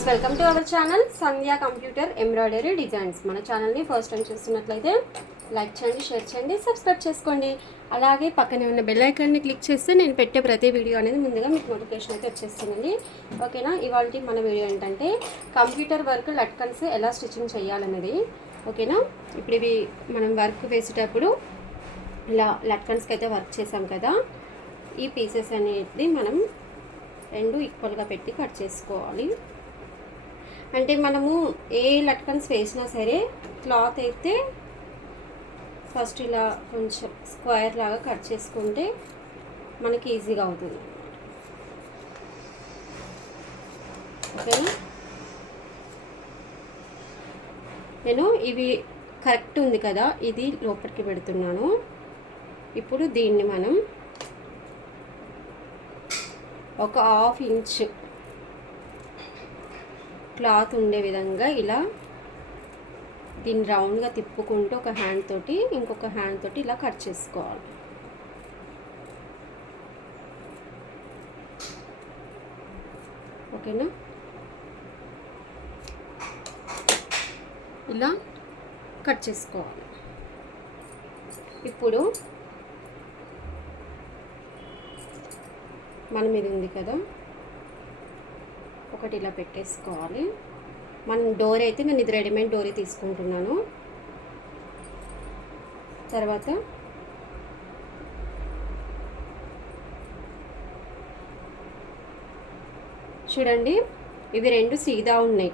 Friends, welcome to our channel Sandhya computer embroidery designs. మన ఛానల్ని first time చూస్తున్నట్లయితే like చేయండి, షేర్ చేయండి, సబ్స్క్రైబ్ చేసుకోండి. అలాగే పక్కనే ఉన్న బెల్ ఐకాన్ని క్లిక్ చేస్తే నేను పెట్టే ప్రతి వీడియో అనేది ముందుగా మీకు నోటిఫికేషన్ అయితే వచ్చేస్తుందండి. ఓకేనా? ఇవాళ మన వీడియో ఏంటంటే కంప్యూటర్ వర్క్ లట్కన్స్ ఎలా స్టిచ్చింగ్ చేయాలన్నది. ఓకేనా? ఇప్పుడు ఇవి మనం వర్క్ వేసేటప్పుడు ఇలా లట్కన్స్కి అయితే వర్క్ చేసాం కదా, ఈ పీసెస్ అనేది మనం రెండు ఈక్వల్గా పెట్టి కట్ చేసుకోవాలి. అంటే మనము ఏ లట్కన్స్ వేసినా సరే క్లాత్ అయితే ఫస్ట్ ఇలా కొంచెం స్క్వేర్ లాగా కట్ చేసుకుంటే మనకి ఈజీగా అవుతుంది. ఓకేనా? నేను ఇవి కరెక్ట్ ఉంది కదా, ఇది లోపలికి పెడుతున్నాను. ఇప్పుడు దీన్ని మనం ఒక 1/2 ఇంచ్ క్లాత్ ఉండే విధంగా ఇలా దీన్ని రౌండ్గా తిప్పుకుంటూ ఒక హ్యాండ్ తోటి ఇంకొక హ్యాండ్ తోటి ఇలా కట్ చేసుకోవాలి. ఓకేనా? ఇలా కట్ చేసుకోవాలి. ఇప్పుడు మనం ఇది ఉంది కదా, ఒకటి ఇలా పెట్టేసుకోవాలి. మనం డోరీ అయితే నేను ఇది రెడీమేడ్ డోరీ తీసుకుంటున్నాను. తర్వాత చూడండి, ఇవి రెండు సీదా ఉన్నాయి.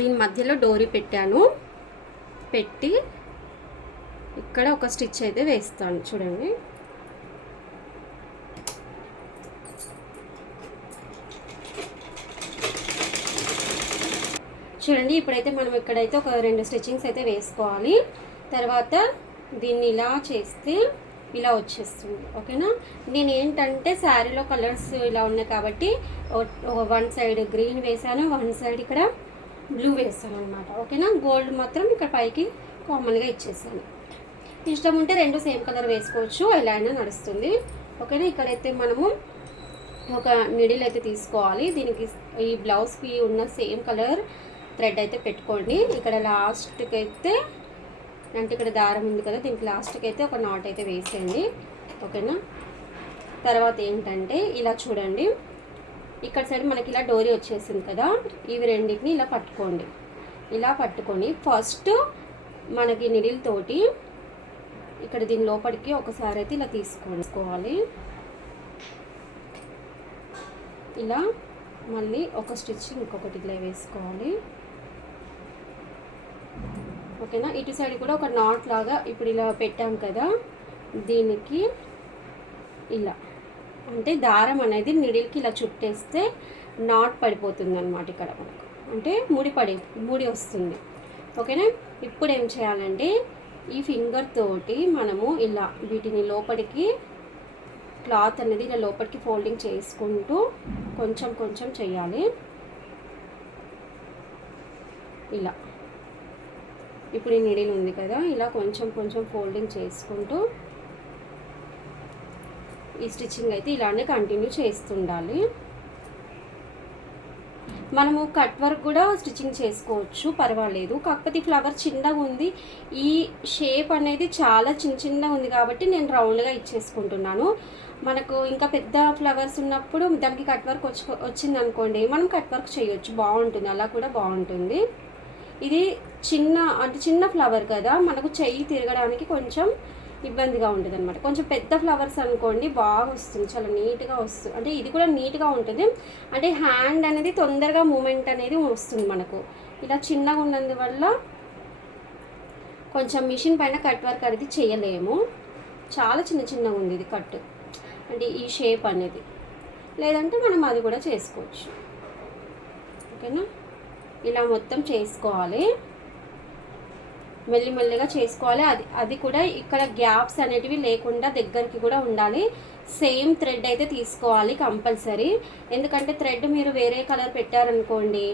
దీని మధ్యలో డోరీ పెట్టాను. పెట్టి ఇక్కడ ఒక స్టిచ్ అయితే వేస్తాను. చూడండి, చూడండి ఇప్పుడైతే మనం ఇక్కడైతే ఒక 2 స్టిచ్చింగ్స్ అయితే వేసుకోవాలి. తర్వాత దీన్ని ఇలా చేస్తే ఇలా వచ్చేస్తుంది. ఓకేనా? నేను ఏంటంటే శారీలో కలర్స్ ఇలా ఉన్నాయి కాబట్టి వన్ సైడ్ గ్రీన్ వేసాను, వన్ సైడ్ ఇక్కడ బ్లూ వేసాను అనమాట. ఓకేనా? గోల్డ్ మాత్రం ఇక్కడ పైకి కామన్గా ఇచ్చేసాను. ఇష్టం ఉంటే 2 సేమ్ కలర్ వేసుకోవచ్చు, ఎలా అయినా నడుస్తుంది. ఓకేనా? ఇక్కడైతే మనము ఒక మిడిల్ అయితే తీసుకోవాలి. దీనికి ఈ బ్లౌజ్కి ఉన్న సేమ్ కలర్ థ్రెడ్ అయితే పెట్టుకోండి. ఇక్కడ లాస్ట్కి అయితే అంటే ఇక్కడ దారం ఉంది కదా, దీనికి లాస్ట్కి అయితే ఒక నాట్ అయితే వేసేయండి. ఓకేనా? తర్వాత ఏంటంటే ఇలా చూడండి, ఇక్కడ సైడ్ మనకి ఇలా డోరీ వచ్చేసింది కదా, ఇవి రెండింటిని ఇలా పట్టుకోండి. ఇలా పట్టుకొని ఫస్ట్ మనకి నిడిల్ తోటి ఇక్కడ దీని లోపలికి ఒకసారి అయితే ఇలా తీసుకోవాలి. ఇలా మళ్ళీ ఒక స్టిచ్ ఇంకొకటి ఇలా వేసుకోవాలి. ఓకేనా? ఇటు సైడ్ కూడా ఒక నాట్ లాగా ఇప్పుడు ఇలా పెట్టాం కదా, దీనికి ఇలా అంటే దారం అనేది నిడిల్కి ఇలా చుట్టేస్తే నాట్ పడిపోతుంది అనమాట. ఇక్కడ మనకు అంటే ముడి వస్తుంది. ఓకేనా? ఇప్పుడు ఏం చేయాలంటే ఈ ఫింగర్ తోటి మనము ఇలా వీటిని లోపలికి క్లాత్ అనేది ఇలా లోపలికి ఫోల్డింగ్ చేసుకుంటూ కొంచెం కొంచెం చేయాలి. ఇలా ఇప్పుడు ఈ నీడిల్ ఉంది కదా, ఇలా కొంచెం కొంచెం ఫోల్డింగ్ చేసుకుంటూ ఈ స్టిచ్చింగ్ అయితే ఇలానే కంటిన్యూ చేస్తుండాలి. మనము కట్ వర్క్ కూడా స్టిచ్చింగ్ చేసుకోవచ్చు, పర్వాలేదు. కాకపోతే ఈ ఫ్లవర్ చిన్నగా ఉంది, ఈ షేప్ అనేది చాలా చిన్నగా ఉంది కాబట్టి నేను రౌండ్గా ఇచ్చేసుకుంటున్నాను. మనకు ఇంకా పెద్ద ఫ్లవర్స్ ఉన్నప్పుడు దానికి కట్ వర్క్ వచ్చింది అనుకోండి, మనం కట్ వర్క్ చేయొచ్చు, బాగుంటుంది, అలా కూడా బాగుంటుంది. ఇది చిన్న ఫ్లవర్ కదా, మనకు చెయ్యి తిరగడానికి కొంచెం ఇబ్బందిగా ఉంటుంది అనమాట. కొంచెం పెద్ద ఫ్లవర్స్ అనుకోండి బాగా వస్తుంది, చాలా నీట్గా వస్తుంది. అంటే ఇది కూడా నీట్గా ఉంటుంది, అంటే హ్యాండ్ అనేది తొందరగా మూమెంట్ అనేది వస్తుంది మనకు. ఇలా చిన్నగా ఉన్నందువల్ల కొంచెం మిషన్ పైన కట్ వర్క్ అనేది చేయలేము, చాలా చిన్నగా ఉంది ఇది కట్, అంటే ఈ షేప్ అనేది. లేదంటే మనం అది కూడా చేసుకోవచ్చు. ఓకేనా? ఇలా మొత్తం చేసుకోవాలి, మెల్లిమెల్లిగా చేసుకోవాలి. అది కూడా ఇక్కడ గ్యాప్స్ అనేటివి లేకుండా దగ్గరికి కూడా ఉండాలి. సేమ్ థ్రెడ్ అయితే తీసుకోవాలి కంపల్సరీ, ఎందుకంటే థ్రెడ్ మీరు వేరే కలర్ పెట్టారనుకోండి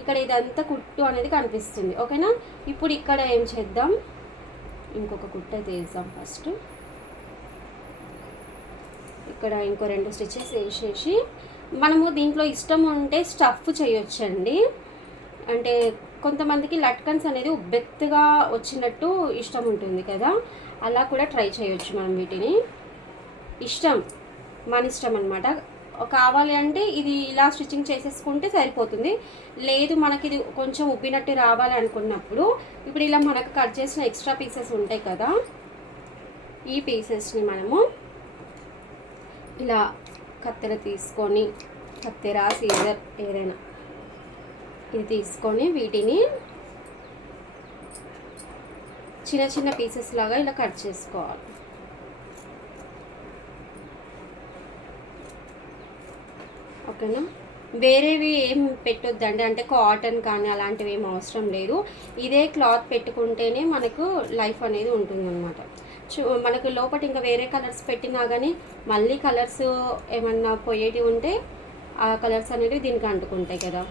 ఇక్కడ ఇదంతా కుట్టు అనేది కనిపిస్తుంది. ఓకేనా? ఇప్పుడు ఇక్కడ ఏం చేద్దాం, ఇంకొక కుట్టు అయితే వేద్దాం. ఫస్ట్ ఇక్కడ ఇంకో 2 స్టిచెస్ వేసేసి మనము దీంట్లో ఇష్టం ఉంటే స్టఫ్ చేయొచ్చండి. అంటే కొంతమందికి లట్కన్స్ అనేది ఉబ్బెత్తుగా వచ్చినట్టు ఇష్టం ఉంటుంది కదా, అలా కూడా ట్రై చేయొచ్చు మనం వీటిని. ఇష్టం, మన ఇష్టం అనమాట. కావాలి అంటే ఇది ఇలా స్టిచ్చింగ్ చేసేసుకుంటే సరిపోతుంది. లేదు మనకి ఇది కొంచెం ఉబ్బినట్టు రావాలి అనుకున్నప్పుడు ఇప్పుడు ఇలా మనకు కట్ చేసిన ఎక్స్ట్రా పీసెస్ ఉంటాయి కదా, ఈ పీసెస్ని మనము ఇలా కత్తెర తీసుకొని, కత్తెర సీజర్ ఏదైనా ఇది తీసుకొని వీటిని చిన్న చిన్న పీసెస్ లాగా ఇలా కట్ చేసుకోవాలి. ఓకేనా. వేరేవి ఏం పెట్టొద్దండి, అంటే కాటన్ కానీ అలాంటివి ఏం అవసరం లేదు. ఇదే క్లాత్ పెట్టుకుంటేనే మనకు లైఫ్ అనేది ఉంటుందన్నమాట. మనకు లోపల ఇంకా వేరే కలర్స్ పెట్టినా కానీ మళ్ళీ కలర్స్ ఏమన్నా పోయేటివి ఉంటే ఆ కలర్స్ అనేవి దీనికి అంటుకుంటాయి కదా.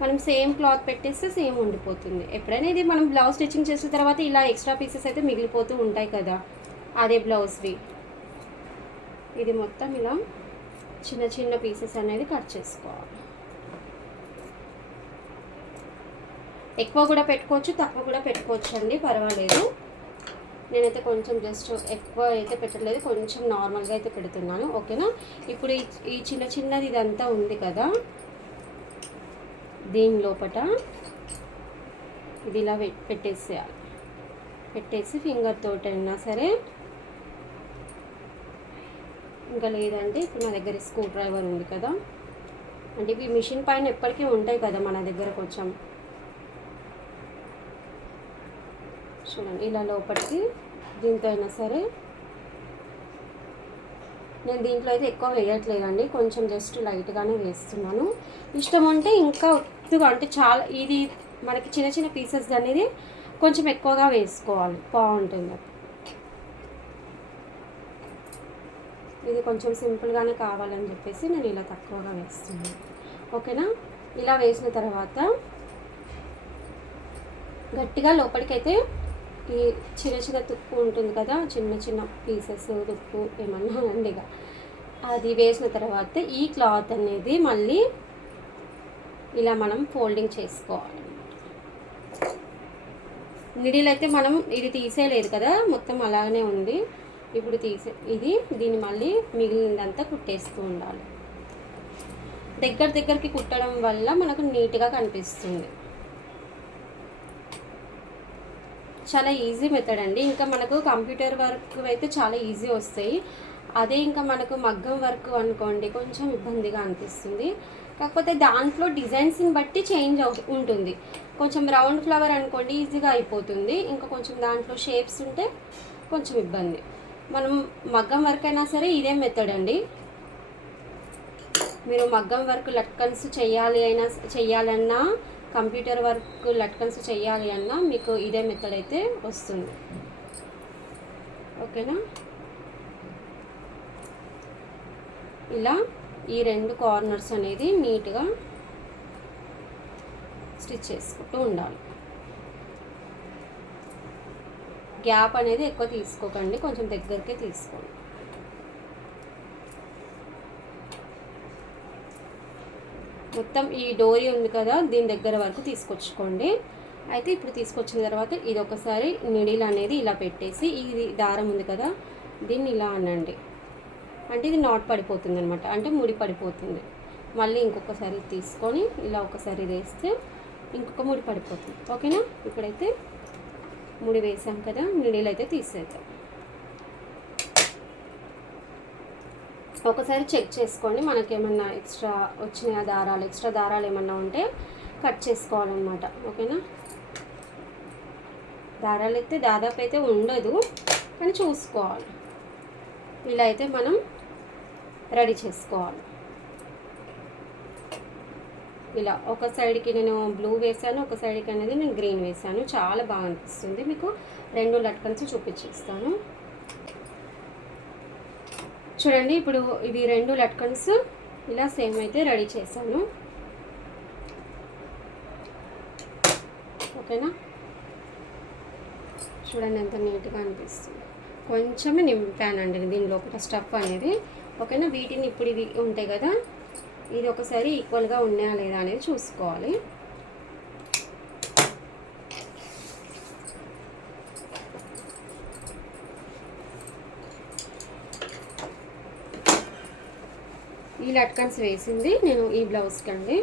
మనం సేమ్ క్లాత్ పెట్టేస్తే సేమ్ ఉండిపోతుంది. ఎప్పుడైనా ఇది మనం బ్లౌజ్ స్టిచ్చింగ్ చేసిన తర్వాత ఇలా ఎక్స్ట్రా పీసెస్ అయితే మిగిలిపోతూ ఉంటాయి కదా, అదే బ్లౌజ్వి. ఇది మొత్తం ఇలా చిన్న చిన్న పీసెస్ అనేది కట్ చేసుకోవాలి. ఎక్కువ కూడా పెట్టుకోవచ్చు, తక్కువ కూడా పెట్టుకోవచ్చు అండి, పర్వాలేదు. నేనైతే కొంచెం జస్ట్ ఎక్కువ అయితే పెట్టలేదు, కొంచెం నార్మల్గా అయితే పెడుతున్నాను. ఓకేనా. ఇప్పుడు ఈ చిన్న చిన్నది ఇదంతా ఉంది కదా, దీని లోపల ఇది ఇలా పెట్టేసేయాలి. పెట్టేసి ఫింగర్ తోటైనా సరే, ఇంకా లేదంటే ఇప్పుడు నా దగ్గర స్క్రూ డ్రైవర్ ఉంది కదా, అంటే ఇవి మిషన్ పైన ఎప్పటికీ ఉంటాయి కదా మన దగ్గర. కొంచెం చూడండి, ఇలా లోపలికి దీంతో అయినా సరే. నేను దీంట్లో అయితే ఎక్కువ వేయట్లేదండి, కొంచెం జస్ట్ లైట్గానే వేస్తున్నాను. ఇష్టం అంటే ఇంకా ఒత్తుగా, అంటే చాలా ఇది మనకి చిన్న చిన్న పీసెస్ అనేది కొంచెం ఎక్కువగా వేసుకోవాలి, బాగుంటుంది. ఇది కొంచెం సింపుల్గానే కావాలని చెప్పేసి నేను ఇలా తక్కువగా వేస్తున్నాను. ఓకేనా. ఇలా వేసిన తర్వాత గట్టిగా లోపలికైతే ఈ చిన్న చిన్న తుప్పు ఉంటుంది కదా, చిన్న చిన్న పీసెస్ తుప్పు ఏమన్నా అండిగా, అది వేసిన తర్వాత ఈ క్లాత్ అనేది మళ్ళీ ఇలా మనం ఫోల్డింగ్ చేసుకోవాలి. మిడిల్ అయితే మనం ఇది తీసేయలేదు కదా, మొత్తం అలాగనే ఉంది. ఇప్పుడు దీన్ని మళ్ళీ మిగిలిందంతా కుట్టేస్తూ ఉండాలి. దగ్గరికి కుట్టడం వల్ల మనకు నీట్గా కనిపిస్తుంది. చాలా ఈజీ మెథడ్ అండి. ఇంకా మనకు కంప్యూటర్ వర్క్ అయితే చాలా ఈజీ వస్తాయి. అదే ఇంకా మనకు మగ్గం వర్క్ అనుకోండి కొంచెం ఇబ్బందిగా అనిపిస్తుంది. కాకపోతే దాంట్లో డిజైన్స్ని బట్టి చేంజ్ ఉంటుంది. కొంచెం రౌండ్ ఫ్లవర్ అనుకోండి ఈజీగా అయిపోతుంది, ఇంకా కొంచెం దాంట్లో షేప్స్ ఉంటే కొంచెం ఇబ్బంది. మనం మగ్గం వర్క్ అయినా సరే ఇదే మెథడ్ అండి. మీరు మగ్గం వర్క్ లట్కన్స్ చెయ్యాలన్నా కంప్యూటర్ వర్క్ లట్కన్స్ చెయ్యాలి అన్నా మీకు ఇదే మెథడ్ అయితే వస్తుంది. ఓకేనా. ఇలా ఈ రెండు కార్నర్స్ అనేది నీట్గా స్టిచ్ చేసుకుంటూ ఉండాలి. గ్యాప్ అనేది ఎక్కువ తీసుకోకండి, కొంచెం దగ్గరకే తీసుకోండి. మొత్తం ఈ డోరీ ఉంది కదా దీని దగ్గర వరకు తీసుకొచ్చుకోండి. అయితే ఇప్పుడు తీసుకొచ్చిన తర్వాత ఇది ఒకసారి నిడిల్ అనేది ఇలా పెట్టేసి, ఇది దారం ఉంది కదా దీన్ని ఇలా అనండి, అంటే ఇది నాట్ పడిపోతుంది అనమాట, అంటే ముడి పడిపోతుంది. మళ్ళీ ఇంకొకసారి తీసుకొని ఇలా ఒకసారి వేస్తే ఇంకొక ముడి పడిపోతుంది. ఓకేనా. ఇప్పుడైతే ముడి వేసాం కదా, నిడిల్ అయితే తీసేద్దాం. ఒకసారి చెక్ చేసుకోండి, మనకేమన్నా ఎక్స్ట్రా దారాలు ఏమన్నా ఉంటే కట్ చేసుకోవాలన్నమాట. ఓకేనా. దారాలు అయితే దాదాపు అయితే ఉండదు, కానీ చూసుకోవాలి. ఇలా అయితే మనం రెడీ చేసుకోవాలి. ఇలా ఒక సైడ్కి నేను బ్లూ వేసాను, ఒక సైడ్కి అనేది నేను గ్రీన్ వేసాను. చాలా బాగా అనిపిస్తుంది. మీకు రెండు లట్కన్స్ చూపించేస్తాను చూడండి. ఇప్పుడు ఇవి రెండు లట్కన్స్ ఇలా సేమ్ అయితే రెడీ చేశాను. ఓకేనా. చూడండి ఎంత నీట్గా అనిపిస్తుంది. కొంచెమే నింపానండి దీని లోపల స్టఫ్ అనేది, ఓకేనా. వీటిని ఇప్పుడు ఇవి ఉంటాయి కదా, ఇది ఒకసారి ఈక్వల్గా ఉన్నాయా లేదా అనేది చూసుకోవాలి. ఈ లట్కన్స్ వేసింది నేను ఈ బ్లౌజ్కి అండి.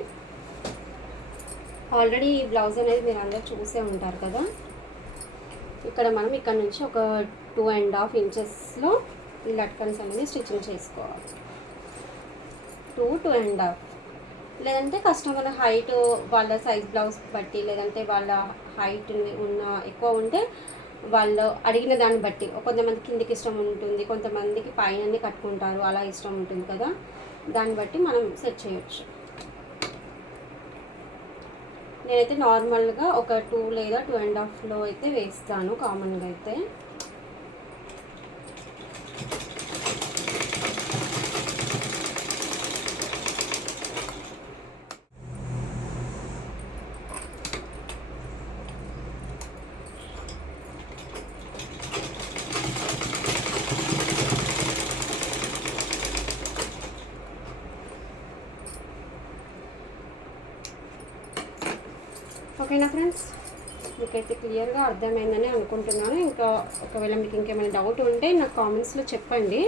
ఆల్రెడీ ఈ బ్లౌజ్ అనేది మీరు అందరూ చూసే ఉంటారు కదా. ఇక్కడ మనం ఇక్కడ నుంచి ఒక 2.5 ఇంచెస్లో ఈ లట్కన్స్ అనేది స్టిచ్చింగ్ చేసుకోవాలి. 2.5, లేదంటే కస్టమర్ హైట్ వాళ్ళ సైజ్ బ్లౌజ్ బట్టి, లేదంటే వాళ్ళ హైట్ ఉన్న ఎక్కువ ఉంటే వాళ్ళు అడిగిన దాన్ని బట్టి, కొంతమంది కిందికి ఇష్టం ఉంటుంది, కొంతమందికి పైన కట్టుకుంటారు, అలా ఇష్టం ఉంటుంది కదా, దాన్ని బట్టి మనం సెట్ చేయొచ్చు. నేనైతే నార్మల్గా ఒక 2 లేదా 2.5లో అయితే వేస్తాను కామన్గా అయితే. ఓకేనా ఫ్రెండ్స్, మీకైతే క్లియర్గా అర్థమైందని అనుకుంటున్నాను. ఇంకా ఒకవేళ మీకు ఇంకేమైనా డౌట్ ఉంటే నాకు కామెంట్స్లో చెప్పండి,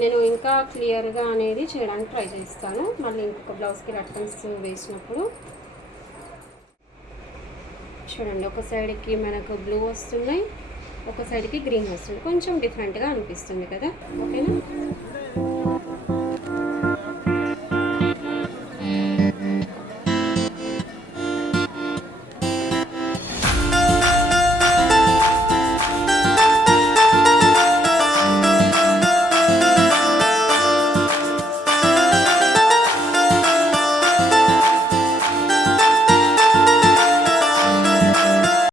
నేను ఇంకా క్లియర్గా అనేది చేయడానికి ట్రై చేస్తాను. మళ్ళీ ఇంకొక బ్లౌజ్కి లట్కన్స్ వేసినప్పుడు చూడండి, ఒక సైడ్కి మనకు బ్లూ వస్తున్నాయి, ఒక సైడ్కి గ్రీన్ వస్తుంది, కొంచెం డిఫరెంట్గా అనిపిస్తుంది కదా. ఓకేనా.